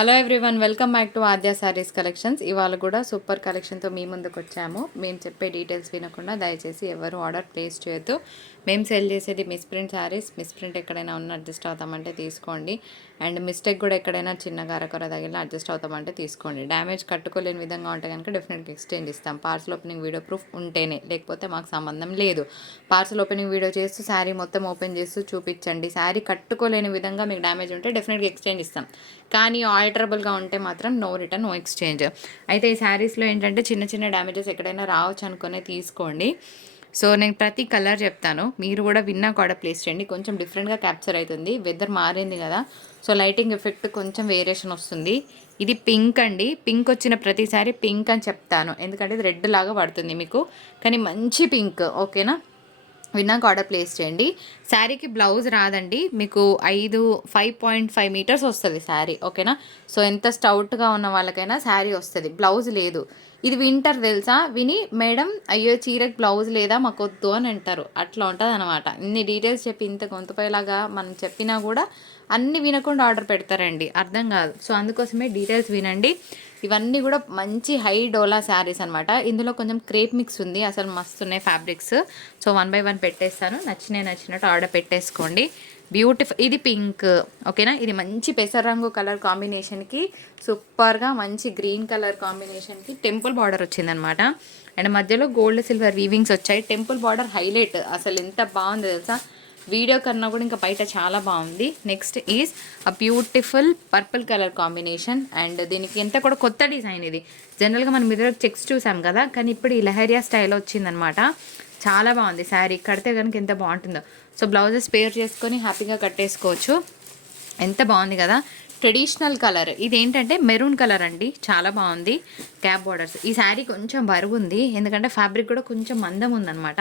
Hello everyone welcome back to Aadya saris collections ఇవాళ కూడా super కలెక్షన్తో మీ ముందుకు వచ్చాము. మేము చెప్పే డీటెయిల్స్ వినకుండా దయచేసి ఎవరు ఆర్డర్ ప్లేస్ చేయొద్దు. మేము సెల్ చేసేది misprint saris misprint ఎక్కడైనా ఉన్న అడ్జస్ట్ అవుతామంటే తీసుకోండి. అండ్ మిస్టేక్ కూడా ఎక్కడైనా చిన్నగా అరకొర తగిలిన అడ్జస్ట్ అవుతామంటే తీసుకోండి. డ్యామేజ్ కట్టుకోలేని విధంగా ఉంటే కనుక డెఫినెట్గా ఎక్స్చేంజ్ ఇస్తాం. పార్సల్ ఓపెనింగ్ వీడియో ప్రూఫ్ ఉంటేనే లేకపోతే మాకు సంబంధం లేదు. పార్సల్ ఓపెనింగ్ వీడియో చేస్తూ శారీ మొత్తం ఓపెన్ చేస్తూ చూపించండి. శారీ కట్టుకోలేని విధంగా మీకు డ్యామేజ్ ఉంటే డెఫినెట్గా ఎక్స్చేంజ్ ఇస్తాం. కానీ ఆల్టరబుల్గా ఉంటే మాత్రం నో రిటర్న్ నో ఎక్స్చేంజ్ అయితే ఈ శారీస్లో ఏంటంటే చిన్న చిన్న డ్యామేజెస్ ఎక్కడైనా రావచ్చు అనుకునే తీసుకోండి. సో నేను ప్రతి కలర్ చెప్తాను. మీరు కూడా విన్నా కూడా ప్లేస్ చేయండి. కొంచెం డిఫరెంట్గా క్యాప్చర్ అవుతుంది. వెదర్ మారింది కదా. సో లైటింగ్ ఎఫెక్ట్ కొంచెం వేరియేషన్ వస్తుంది. ఇది పింక్ అండి. పింక్ వచ్చిన ప్రతిసారి పింక్ అని చెప్తాను. ఎందుకంటే ఇది రెడ్ లాగా పడుతుంది మీకు. కానీ మంచి పింక్ ఓకేనా విన్నాక ఆర్డర్ ప్లేస్ చేయండి. శారీకి బ్లౌజ్ రాదండి. మీకు ఐదు ఫైవ్ పాయింట్ ఫైవ్ మీటర్స్ వస్తుంది శారీ ఓకేనా సో ఎంత స్టౌట్గా ఉన్న వాళ్ళకైనా శారీ వస్తుంది. బ్లౌజ్ లేదు. ఇది వింటర్ తెలుసా? విని మేడం అయ్యో చీరకి బ్లౌజ్ లేదా మాకు వద్దు అని అంటారు. అట్లా ఉంటుంది అనమాట ఇన్ని డీటెయిల్స్ చెప్పి ఇంత గొంతుపోయేలాగా మనం చెప్పినా కూడా అన్ని వినకుండా ఆర్డర్ పెడతారండి. అర్థం కాదు. సో అందుకోసమే డీటెయిల్స్ వినండి. ఇవన్నీ కూడా మంచి హై డోలా శారీస్ అనమాట ఇందులో కొంచెం క్రేప్ మిక్స్ ఉంది. అసలు మస్తున్నాయి fabrics. So one by one పెట్టేస్తాను. నచ్చినాయి నచ్చినట్టు ఆర్డర్ పెట్టేసుకోండి. బ్యూటిఫుల్ ఇది పింక్ ఓకేనా? ఇది మంచి పెసర రంగు కలర్ కాంబినేషన్కి సూపర్గా మంచి గ్రీన్ కలర్ కాంబినేషన్కి టెంపుల్ బార్డర్ వచ్చిందనమాట. అండ్ మధ్యలో గోల్డ్ సిల్వర్ వీవింగ్స్ వచ్చాయి. టెంపుల్ బార్డర్ హైలైట్ అసలు ఎంత బాగుంది తెలుసా? వీడియో కన్నా కూడా ఇంకా బయట చాలా బాగుంది. Next is a beautiful purple colour combination and దీనికి ఎంత కూడా కొత్త డిజైన్ ఇది. జనరల్గా మనం ఇద్దరు చెక్స్ చూసాం కదా కానీ ఇప్పుడు ఈ లహరియా స్టైల్ వచ్చిందనమాట. చాలా బాగుంది. శారీ కడితే కనుక ఎంత బాగుంటుందో. సో బ్లౌజెస్ పేర్ చేసుకొని హ్యాపీగా కట్టేసుకోవచ్చు. ఎంత బాగుంది కదా. Traditional colour. ఇది ఏంటంటే మెరూన్ కలర్ అండి. చాలా బాగుంది. Cap borders. ఈ శారీ కొంచెం బరువు ఉంది. ఎందుకంటే ఫ్యాబ్రిక్ కూడా కొంచెం మందం ఉందన్నమాట.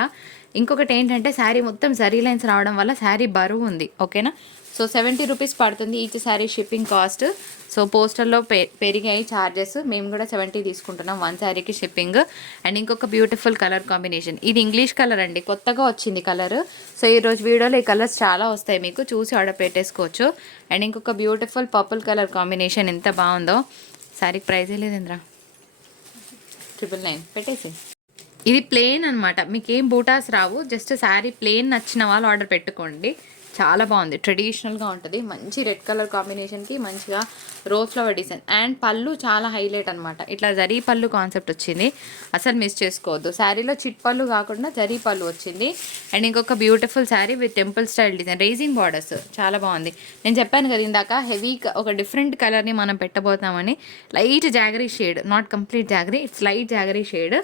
ఇంకొకటి ఏంటంటే శారీ మొత్తం జరీ లైన్స్ రావడం వల్ల శారీ బరువు ఉంది ఓకేనా? సో సెవెంటీ రూపీస్ పడుతుంది each sari shipping cost. So పోస్టర్లో పె పెరిగాయి ఛార్జెస్ మేము కూడా సెవెంటీ తీసుకుంటున్నాం వన్ శారీకి షిప్పింగ్. అండ్ ఇంకొక బ్యూటిఫుల్ కలర్ కాంబినేషన్. ఇది ఇంగ్లీష్ కలర్ అండి కొత్తగా వచ్చింది కలర్. సో ఈరోజు వీడియోలో ఈ కలర్స్ చాలా వస్తాయి మీకు చూసి ఆర్డర్ పెట్టేసుకోవచ్చు. అండ్ ఇంకొక బ్యూటిఫుల్ పర్పుల్ కలర్ కాంబినేషన్ ఎంత బాగుందో. శారీకి ప్రైజ్ లేదేంద్రా ట్రిపుల్ నైన్ పెట్టేసి ఇది ప్లేన్ అనమాట మీకు ఏం బూటాస్ రావు. జస్ట్ శారీ ప్లేన్ నచ్చిన వాళ్ళు ఆర్డర్ పెట్టుకోండి. చాలా బాగుంది. ట్రెడిషనల్గా ఉంటుంది. మంచి రెడ్ కలర్ కాంబినేషన్కి మంచిగా రోజ్ ఫ్లవర్ డిజైన్. అండ్ పళ్ళు చాలా హైలైట్ అనమాట ఇట్లా జరీ పళ్ళు కాన్సెప్ట్ వచ్చింది. అసలు మిస్ చేసుకోవద్దు. శారీలో చిట్ పళ్ళు కాకుండా జరీ పళ్ళు వచ్చింది. అండ్ ఇంకొక beautiful sari with temple style design. Raising borders. చాలా బాగుంది. నేను చెప్పాను కదా ఇందాక హెవీ ఒక డిఫరెంట్ కలర్ని మనం పెట్టబోతామని light jaggery shade. Not complete jaggery. It's light jaggery shade.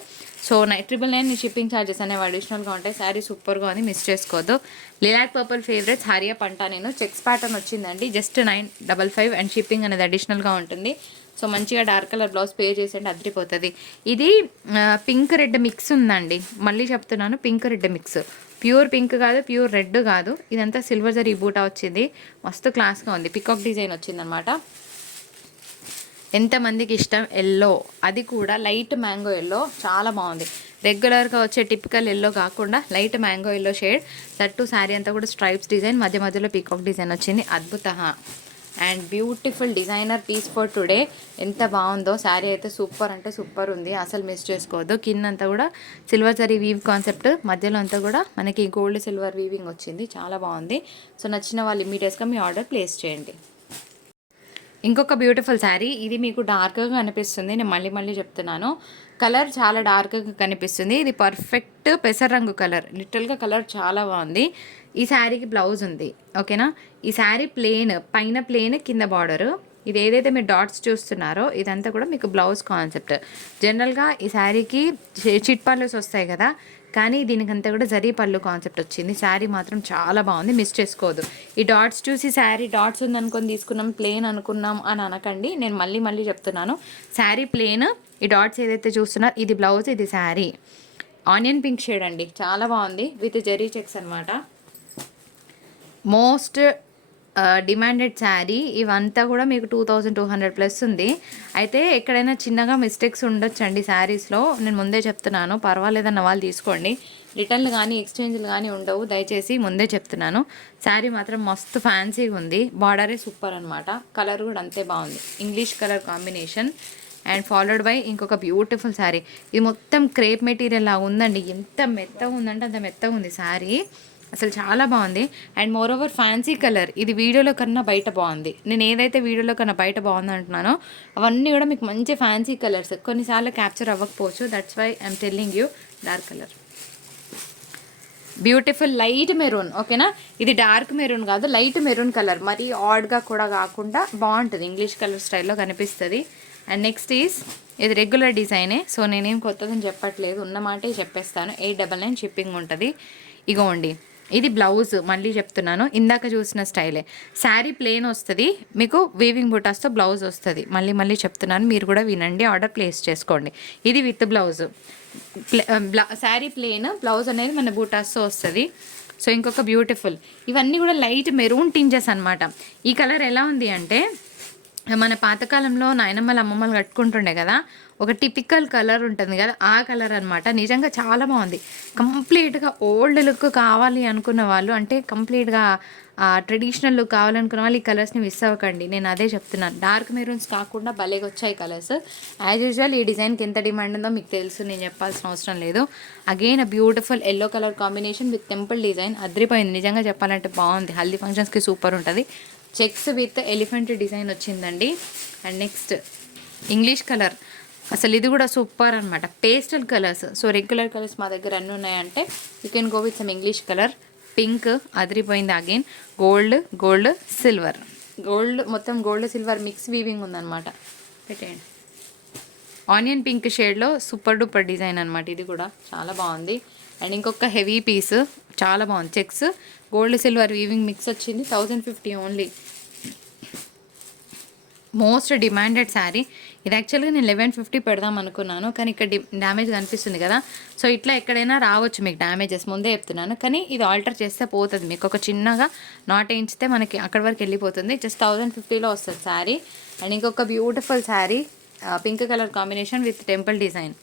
So నై ట్రిపుల్ నైన్ షిప్పింగ్ ఛార్జెస్ అనేవి అడిషనల్గా ఉంటాయి. శారీ సూపర్గా ఉంది. మిస్ చేసుకోవద్దు. లిలాక్ పర్పుల్ ఫేవరెట్స్ హరియా పంట నేను. చెక్స్ ప్యాటర్న్ వచ్చిందండి. Just nine double five and shipping అనేది అడిషనల్గా ఉంటుంది. సో మంచిగా డార్క్ కలర్ బ్లౌజ్ పే చేసేయండి అదిరిపోతుంది ఇది పింక్ రెడ్ మిక్స్ ఉందండి. మళ్ళీ చెప్తున్నాను pink red mix pure pink కాదు ప్యూర్ రెడ్ కాదు. ఇదంతా సిల్వర్ జరీ బూటా వచ్చింది. మస్తు క్లాస్గా ఉంది. పికాక్ డిజైన్ వచ్చిందనమాట. ఎంతమందికి ఇష్టం? ఎల్లో అది కూడా లైట్ మ్యాంగో ఎల్లో చాలా బాగుంది. రెగ్యులర్గా వచ్చే టిపికల్ ఎల్లో కాకుండా లైట్ మ్యాంగో ఎల్లో షేడ్. తట్టు శారీ అంతా కూడా స్ట్రైప్స్ డిజైన్ మధ్య మధ్యలో పీకాక్ డిజైన్ వచ్చింది. అద్భుత and beautiful designer piece for today. ఎంత బాగుందో. శారీ అయితే సూపర్ అంటే సూపర్ ఉంది. అసలు మిస్ చేసుకోవద్దు. కింద అంతా కూడా సిల్వర్ జరీ వీవ్ కాన్సెప్ట్. మధ్యలో అంతా కూడా మనకి గోల్డ్ సిల్వర్ వీవింగ్ వచ్చింది. చాలా బాగుంది. సో నచ్చిన వాళ్ళు ఇమీడియట్గా మీ ఆర్డర్ ప్లేస్ చేయండి. ఇంకొక బ్యూటిఫుల్ శారీ. ఇది మీకు డార్క్గా కనిపిస్తుంది. నేను మళ్ళీ మళ్ళీ చెప్తున్నాను. కలర్ చాలా డార్క్గా కనిపిస్తుంది. ఇది పర్ఫెక్ట్ పెసర రంగు కలర్. లిటిల్గా కలర్ చాలా బాగుంది. ఈ శారీకి బ్లౌజ్ ఉంది. ఓకేనా ఈ శారీ ప్లేన్ పైన ప్లేన్ కింద బార్డరు ఇది ఏదైతే మీరు డాట్స్ చూస్తున్నారో ఇదంతా కూడా మీకు బ్లౌజ్ కాన్సెప్ట్ జనరల్గా ఈ శారీకి చిట్ పల్లెస్ వస్తాయి కదా? కానీ దీనికంతా కూడా జరీ పళ్ళు కాన్సెప్ట్ వచ్చింది. శారీ మాత్రం చాలా బాగుంది. మిస్ చేసుకోవద్దు ఈ డాట్స్ చూసి శారీ డాట్స్ ఉందనుకొని తీసుకున్నాం ప్లేన్ అనుకున్నాం అని అనకండి. నేను మళ్ళీ మళ్ళీ చెప్తున్నాను. శారీ ప్లేన్ ఈ డాట్స్ ఏదైతే చూస్తున్నారో ఇది బ్లౌజ్ ఇది శారీ ఆనియన్ పింక్ షేడ్ అండి. చాలా బాగుంది. విత్ జెరీ చెక్స్ అనమాట మోస్ట్ డిమాండెడ్ శారీ ఇవంతా కూడా మీకు two thousand two hundred plus ఉంది. అయితే ఎక్కడైనా చిన్నగా మిస్టేక్స్ ఉండొచ్చండి శారీస్లో నేను ముందే చెప్తున్నాను. పర్వాలేదన్న వాళ్ళు తీసుకోండి. రిటర్న్లు కానీ ఎక్స్చేంజ్లు కానీ ఉండవు. దయచేసి ముందే చెప్తున్నాను. శారీ మాత్రం మస్తు ఫ్యాన్సీగా ఉంది. బార్డరే సూపర్ అనమాట కలర్ కూడా అంతే బాగుంది. English colour combination and followed by ఇంకొక బ్యూటిఫుల్ శారీ ఇది మొత్తం క్రేప్ మెటీరియల్ లాగా ఉందండి. ఎంత మెత్తగా ఉందంటే అంత మెత్తగా ఉంది శారీ అసలు చాలా బాగుంది. And moreover fancy colour. ఇది వీడియోలో కన్నా బయట బాగుంది. నేను ఏదైతే వీడియోలో కన్నా బయట బాగుంది అంటున్నానో అవన్నీ కూడా మీకు మంచి ఫ్యాన్సీ కలర్స్. కొన్నిసార్లు క్యాప్చర్ అవ్వకపోవచ్చు. That's why I'm telling you dark colour beautiful light maroon ఓకేనా ఇది డార్క్ మెరూన్ కాదు లైట్ మెరూన్ కలర్ మరీ ఆడ్గా కూడా కాకుండా బాగుంటుంది. ఇంగ్లీష్ కలర్ స్టైల్లో కనిపిస్తుంది. అండ్ నెక్స్ట్ ఈజ్ ఇది రెగ్యులర్ డిజైనే సో నేనేం కొత్తదని చెప్పట్లేదు. ఉన్న మాటే చెప్పేస్తాను. ఎయిట్ డబల్ నైన్ షిప్పింగ్ ఉంటుంది. ఇగోండి. ఇది బ్లౌజ్ మళ్ళీ చెప్తున్నాను. ఇందాక చూసిన స్టైలే. శారీ ప్లేన్ వస్తుంది మీకు వీవింగ్ బుటాస్తో బ్లౌజ్ వస్తుంది. మళ్ళీ మళ్ళీ చెప్తున్నాను మీరు కూడా వినండి ఆర్డర్ ప్లేస్ చేసుకోండి. ఇది with blouse. Sari plain blouse అనేది మన బూటాస్తో వస్తుంది. సో ఇంకొక బ్యూటిఫుల్. ఇవన్నీ కూడా లైట్ మెరూన్ టింజెస్ అనమాట ఈ కలర్ ఎలా ఉంది అంటే మన పాతకాలంలో నాయనమ్మలు అమ్మమ్మలు కట్టుకుంటుండే కదా ఒక టిపికల్ కలర్ ఉంటుంది కదా ఆ కలర్ అనమాట నిజంగా చాలా బాగుంది. కంప్లీట్గా ఓల్డ్ లుక్ కావాలి అనుకున్న వాళ్ళు అంటే కంప్లీట్గా ట్రెడిషనల్ లుక్ కావాలనుకున్న వాళ్ళు ఈ కలర్స్ని మిస్ అవ్వకండి. నేను అదే చెప్తున్నాను. డార్క్ మెరూన్స్ కాకుండా భలేగా వచ్చాయి కలర్స్ యాజ్ యూజువల్ ఈ డిజైన్కి ఎంత డిమాండ్ ఉందో మీకు తెలుసు. నేను చెప్పాల్సిన అవసరం లేదు. Again a beautiful yellow colour combination with temple design అద్రిపోయింది. నిజంగా చెప్పాలంటే బాగుంది. హల్దీ ఫంక్షన్స్కి సూపర్ ఉంటుంది. చెక్స్ విత్ ఎలిఫెంట్ డిజైన్ వచ్చిందండి. అండ్ నెక్స్ట్ ఇంగ్లీష్ కలర్ అసలు ఇది కూడా సూపర్ అనమాట pastel colours so regular colours మా దగ్గర అన్నీ ఉన్నాయంటే you can go with some English colour pink అదిరిపోయింది again gold gold silver gold మొత్తం గోల్డ్ సిల్వర్ మిక్స్ వీవింగ్ ఉందన్నమాట. పెట్టేయండి. ఆనియన్ పింక్ షేడ్లో సూపర్ డూపర్ డిజైన్ అనమాట ఇది కూడా. చాలా బాగుంది. అండ్ ఇంకొక హెవీ పీస్ చాలా బాగుంది. Checks gold silver weaving mix వచ్చింది. Thousand fifty only most demanded sari ఇది యాక్చువల్గా నేను లెవెన్ ఫిఫ్టీ పెడదాం అనుకున్నాను కానీ ఇక్కడ డ్యామేజ్ కనిపిస్తుంది కదా. సో ఇట్లా ఎక్కడైనా రావచ్చు మీకు డ్యామేజెస్ ముందే చెప్తున్నాను. కానీ ఇది ఆల్టర్ చేస్తే పోతుంది మీకు. ఒక చిన్నగా నాట్ వేయించితే మనకి అక్కడి వరకు వెళ్ళిపోతుంది. జస్ట్ థౌజండ్ ఫిఫ్టీలో వస్తుంది శారీ అండ్ ఇంకొక beautiful sari pink colour combination with temple design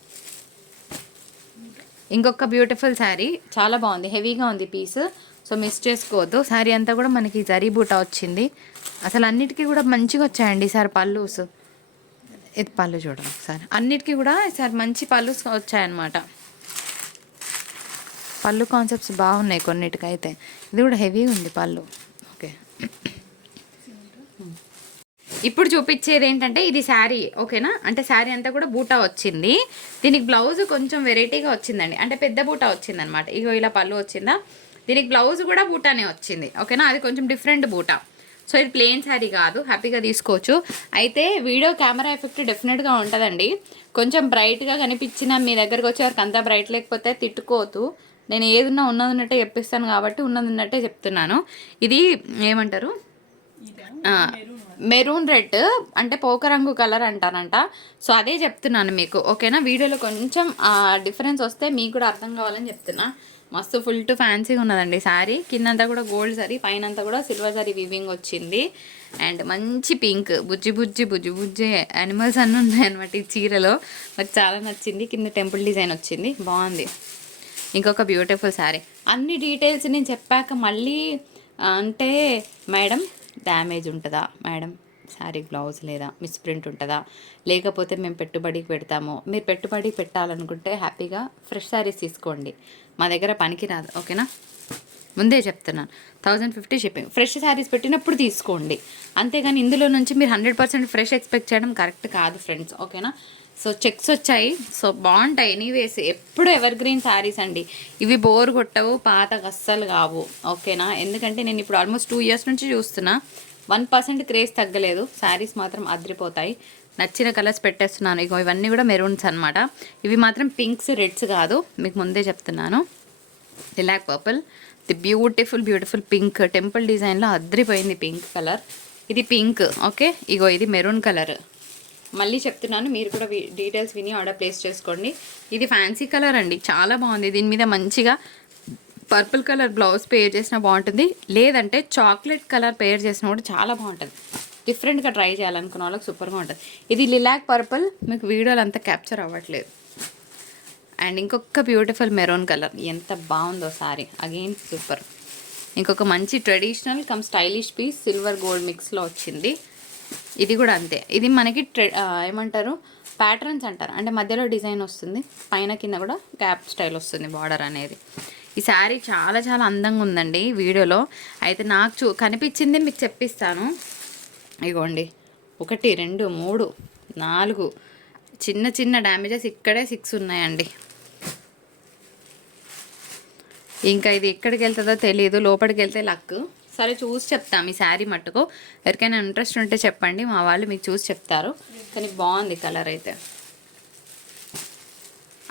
ఇంకొక బ్యూటిఫుల్ శారీ చాలా బాగుంది. హెవీగా ఉంది పీస్ సో మిస్ చేసుకోవద్దు. శారీ అంతా కూడా మనకి జరీ బూట వచ్చింది. అసలు అన్నిటికీ కూడా మంచిగా వచ్చాయండి సార్ పళ్ళుస్. ఇది పళ్ళు చూడండి ఒకసారి. అన్నిటికీ కూడా సార్ మంచి పళ్ళు వచ్చాయన్నమాట. పళ్ళు కాన్సెప్ట్స్ బాగున్నాయి కొన్నిటికైతే. ఇది కూడా హెవీగా ఉంది పళ్ళు. ఓకే. ఇప్పుడు చూపించేది ఏంటంటే ఇది శారీ ఓకేనా? అంటే శారీ అంతా కూడా బూటా వచ్చింది. దీనికి బ్లౌజ్ కొంచెం వెరైటీగా వచ్చిందండి. అంటే పెద్ద బూటా వచ్చిందనమాట ఇగో ఇలా పళ్ళు వచ్చిందా? దీనికి బ్లౌజ్ కూడా బూటానే వచ్చింది. ఓకేనా? అది కొంచెం డిఫరెంట్ బూటా. సో ఇది ప్లెయిన్ శారీ కాదు హ్యాపీగా తీసుకోవచ్చు. అయితే వీడియో కెమెరా ఎఫెక్ట్ డెఫినెట్గా ఉంటుందండి. కొంచెం బ్రైట్గా కనిపించిన మీ దగ్గరకు వచ్చేవారికి అంతా బ్రైట్ లేకపోతే తిట్టుకోవద్దు. నేను ఏదున్నా ఉన్నది ఉన్నట్టే చెప్పిస్తాను కాబట్టి ఉన్నది ఉన్నట్టే చెప్తున్నాను. ఇది ఏమంటారు? మెరూన్ రెడ్ అంటే పోక రంగు కలర్ అంటారంట. సో అదే చెప్తున్నాను మీకు ఓకేనా? వీడియోలో కొంచెం డిఫరెన్స్ వస్తే మీకు కూడా అర్థం కావాలని చెప్తున్నా. మస్తు ఫుల్ టు ఫ్యాన్సీగా ఉన్నదండి శారీ. కిందంతా కూడా గోల్డ్ సారీ పైన అంతా కూడా సిల్వర్ సారీ వివింగ్ వచ్చింది. అండ్ మంచి పింక్ బుజ్జి బుజ్జి బుజ్జి బుజ్జి యానిమల్స్ అన్నీ ఉన్నాయన్నమాట ఈ చీరలో. నాకు చాలా నచ్చింది. కింద టెంపుల్ డిజైన్ వచ్చింది. బాగుంది. ఇంకొక బ్యూటిఫుల్ శారీ. అన్ని డీటెయిల్స్ నేను చెప్పాక మళ్ళీ అంటే మేడం డ్యామేజ్ ఉంటుందా? మేడం శారీ బ్లౌజ్ లేదా? మిస్ ప్రింట్ ఉంటుందా? లేకపోతే మేము పెట్టుబడికి పెడతాము? మీరు పెట్టుబడికి పెట్టాలనుకుంటే హ్యాపీగా ఫ్రెష్ శారీస్ తీసుకోండి. మా దగ్గర పనికి రాదు ఓకేనా? ముందే చెప్తున్నాను. Thousand fifty shipping. Fresh saris పెట్టినప్పుడు తీసుకోండి. అంతేగాని ఇందులో నుంచి మీరు హండ్రెడ్ పర్సెంట్ ఫ్రెష్ ఎక్స్పెక్ట్ చేయడం కరెక్ట్ కాదు ఫ్రెండ్స్ ఓకేనా? సో చెక్స్ వచ్చాయి. సో బాగుంటాయి ఎనీవేస్. ఎప్పుడు ఎవర్ గ్రీన్ శారీస్ అండి. ఇవి బోర్ కొట్టవు పాతకు అస్సలు కావు ఓకేనా? ఎందుకంటే నేను ఇప్పుడు ఆల్మోస్ట్ టూ ఇయర్స్ నుంచి చూస్తున్నా. వన్ పర్సెంట్ క్రేజ్ తగ్గలేదు. శారీస్ మాత్రం అదిరిపోతాయి. నచ్చిన కలర్స్ పెట్టేస్తున్నాను. ఇగో ఇవన్నీ కూడా మెరూన్స్ అనమాట ఇవి మాత్రం పింక్స్ రెడ్స్ కాదు. మీకు ముందే చెప్తున్నాను. రిలాక్ purple. The beautiful beautiful pink. Temple డిజైన్లో అద్రిపోయింది పింక్ కలర్. ఇది పింక్ ఓకే? ఇగో ఇది మెరూన్ కలర్. మళ్ళీ చెప్తున్నాను మీరు కూడా డీటెయిల్స్ విని ఆర్డర్ ప్లేస్ చేసుకోండి. ఇది ఫ్యాన్సీ కలర్ అండి. చాలా బాగుంది. దీని మీద మంచిగా పర్పుల్ కలర్ బ్లౌజ్ పేర్ చేసినా బాగుంటుంది. లేదంటే చాక్లెట్ కలర్ పేర్ చేసినా కూడా చాలా బాగుంటుంది. డిఫరెంట్గా ట్రై చేయాలనుకున్న వాళ్ళకి సూపర్గా ఉంటుంది. ఇది లిలాక్ పర్పుల్ మీకు వీడియోలు అంతా క్యాప్చర్ అవ్వట్లేదు. అండ్ ఇంకొక బ్యూటిఫుల్ మెరూన్ కలర్. ఎంత బాగుందో సారీ. అగైన్ సూపర్ ఇంకొక మంచి traditional come stylish piece silver gold మిక్స్లో వచ్చింది. ఇది కూడా అంతే. ఇది మనకి ట్రె ఏమంటారు? ప్యాటర్న్స్ అంటారు. అంటే మధ్యలో డిజైన్ వస్తుంది. పైన కింద కూడా క్యాప్ స్టైల్ వస్తుంది బార్డర్ అనేది. ఈ శారీ చాలా చాలా అందంగా ఉందండి వీడియోలో. అయితే నాకు చూ కనిపించింది మీకు చెప్పిస్తాను. ఇగోండి. ఒకటి రెండు మూడు నాలుగు. చిన్న చిన్న డ్యామేజెస్ ఇక్కడే సిక్స్ ఉన్నాయండి. ఇంకా ఇది ఎక్కడికి వెళ్తుందో తెలియదు లోపలికి వెళ్తే లక్ సరే చూసి చెప్తాం. ఈ శారీ మట్టుకు ఎవరికైనా ఇంట్రెస్ట్ ఉంటే చెప్పండి. మా వాళ్ళు మీకు చూసి చెప్తారు. కానీ బాగుంది కలర్ అయితే.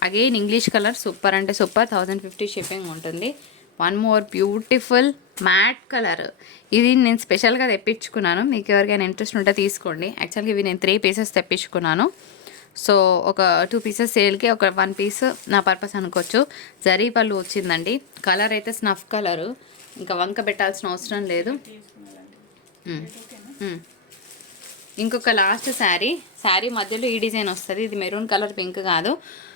అగైన్ ఇంగ్లీష్ కలర్ సూపర్ అంటే సూపర్ థౌజండ్ ఫిఫ్టీ షిప్పింగ్ ఉంటుంది. One more beautiful matte colour. ఇది నేను స్పెషల్గా తెప్పించుకున్నాను. మీకు ఎవరికైనా ఇంట్రెస్ట్ ఉంటే తీసుకోండి. యాక్చువల్గా ఇవి నేను త్రీ పీసెస్ తెప్పించుకున్నాను. సో ఒక టూ పీసెస్ సేల్కి ఒక వన్ పీస్ నా పర్పస్ అనుకోవచ్చు. జరీ పళ్ళు వచ్చిందండి. కలర్ అయితే స్నఫ్ కలరు. ఇంకా వంక పెట్టాల్సిన అవసరం లేదు. ఇంకొక లాస్ట్ శారీ. శారీ మధ్యలో ఈ డిజైన్ వస్తుంది. ఇది మెరూన్ కలర్ పింక్ కాదు.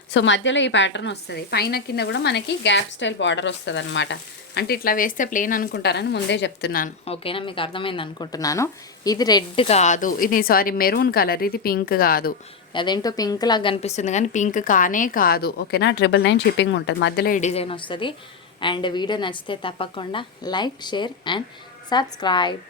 సో మధ్యలో ఈ ప్యాటర్న్ వస్తుంది. పైన కింద కూడా మనకి గ్యాప్ స్టైల్ బార్డర్ వస్తుంది అనమాట అంటే ఇట్లా వేస్తే ప్లేన్ అనుకుంటారని ముందే చెప్తున్నాను. ఓకేనా? మీకు అర్థమైంది అనుకుంటున్నాను. ఇది రెడ్ కాదు. ఇది సారీ మెరూన్ కలర్ ఇది పింక్ కాదు. అదేంటో పింక్ లాగా కనిపిస్తుంది కానీ పింక్ కానే కాదు. ఓకేనా? ట్రిపుల్ నైన్ షిప్పింగ్ ఉంటుంది. మధ్యలో ఈ డిజైన్ వస్తుంది. అండ్ వీడియో నచ్చితే తప్పకుండా లైక్ షేర్ అండ్ సబ్స్క్రైబ్.